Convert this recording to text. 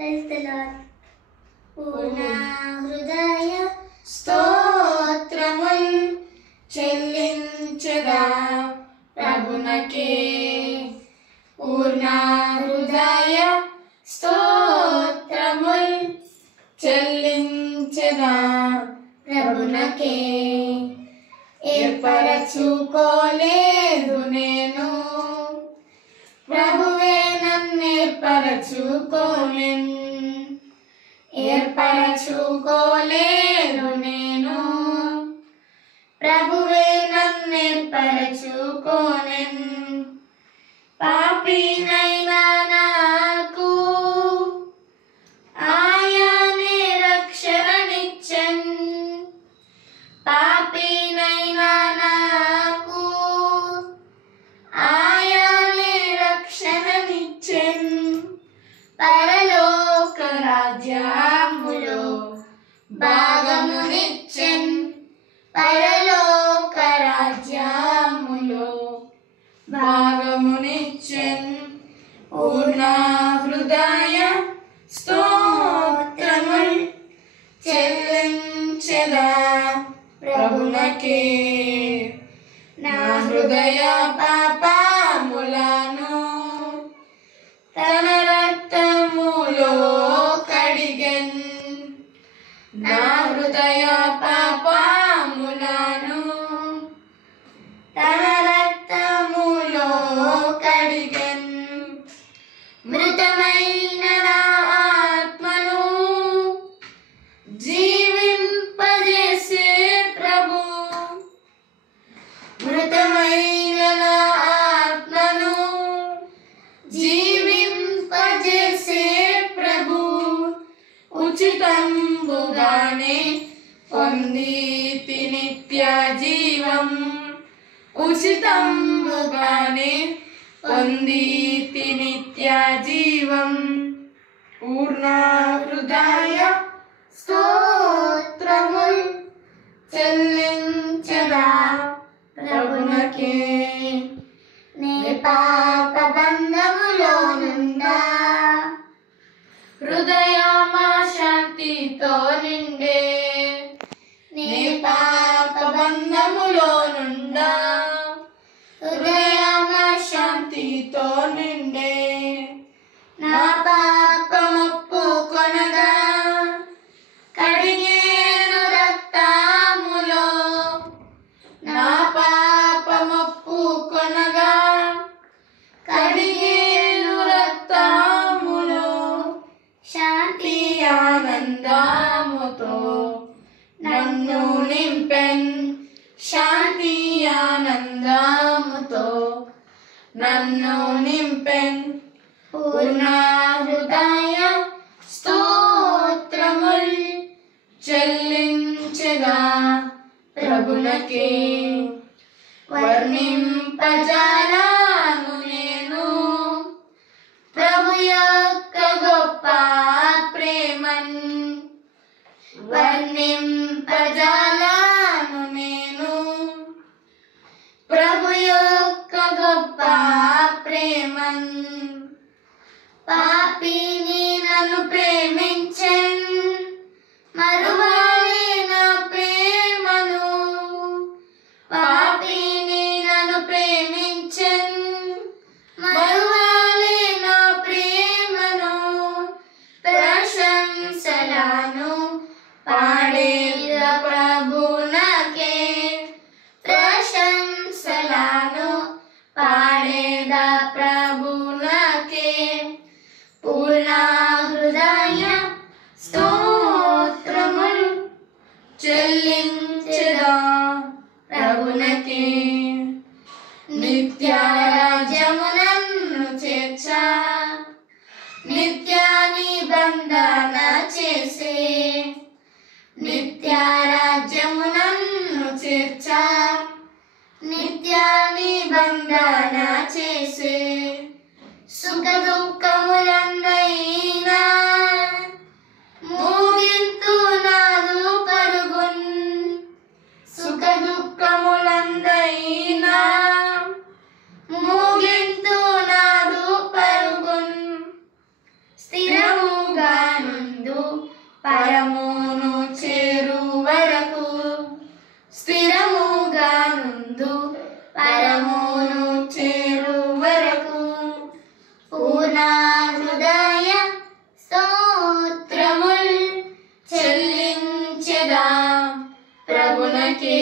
Praise the Lord. పూర్ణ హృదయ స్తోత్రముల్ చెల్లించదా ప్రభునకే. పూర్ణ హృదయ స్తోత్రముల్ చెల్లించదా ప్రభునకే. ఏర్పరచుకోలేదు నేను, ప్రభువే నన్నేర్పరచుకోలెను. ఏర్పరచుకోలేదు నేను, ప్రభువే నన్నేర్పరచుకోలెను. పాపినైనా నాకు ఆయనే రక్షణనిచ్చెను. పాపినైనా నాకు ఆయనే రక్షణనిచ్చెను. పరలోక రాజ్యములో భాగమునిచ్చెను. పరలోక రాజ్యములో భాగమునిచ్చెను. పూర్ణ హృదయ స్తోత్రముల్ చెల్లించెదా ప్రభునకే. నా హృదయ పాపములను తన రక్తములో కడిగెను. నా హృదయ పాపములను తన రక్తములో కడిగెను. మృతమైన నా ఆత్మను జీవింపజేసే ప్రభు. మృతమైన నా ఆత్మను జీవింపజేసే ప్రభు. ఉచితంబుగానే పొందితి నిత్య జీవం. ఉచితంబుగానే పొందితి నిత్య జీవం. పూర్ణ హృదయ స్తోత్రముల్ చెల్లించదా ప్రభునకే. నే పాప బంధములో నుండా హృదయమా శాంతితో నిండే. నే పాప బంధములో నుండా హృదయమా శాంతితో నిండే. నా పాపమొప్పుకొనగా కడిగేను రక్తములో. నా పాపమొప్పుకొనగా కడిగేను రక్తములో. శాంతి ఆనందముతో నన్ను నింపెను. శాంతి ఆనందముతో నన్ను నింపెను. పూర్ణ హృదయ స్తోత్రముల్ చెల్లించెదా ప్రభునకే. వర్ణింపజాలను నేను ప్రభు యొక్క గొప్ప ప్రేమన్. వర్ణింపజాలను నేను ప్రభు యొక్క గొప్ప ప్రేమన్. పాపిని నన్ను ప్రేమించెను, మరువలే నా ప్రేమను. పాపిని నన్ను ప్రేమించెను, మరువలే నా ప్రేమను. ప్రశంసలను పాడేద ప్రభునకే. ప్రశంసలను పాడేద ప్రభునకే. పూర్ణ హృదయ స్తోత్రముల్ చెల్లించెదా ప్రభునకే. నిత్య రాజ్యమునన్ను చేర్చా నిత్య నిబంధన చేసే. నిత్య రాజ్యమునన్ను చేర్చా నిత్య నిబంధన చేసే. సుఖ దుఃఖములన్నైనా ముగింతు నాదు పరుగున్. సుఖ దుఃఖములందైనా ముగింతు నాదు పరుగున్. స్థిరము స్థిరముగానుందు పరమును చేరు వరకు స్థిరముగానుందు పరమును చేరు వరకు పూర్ణ హృదయ స్తోత్రముల్ చెల్లించెదా ప్రభునకే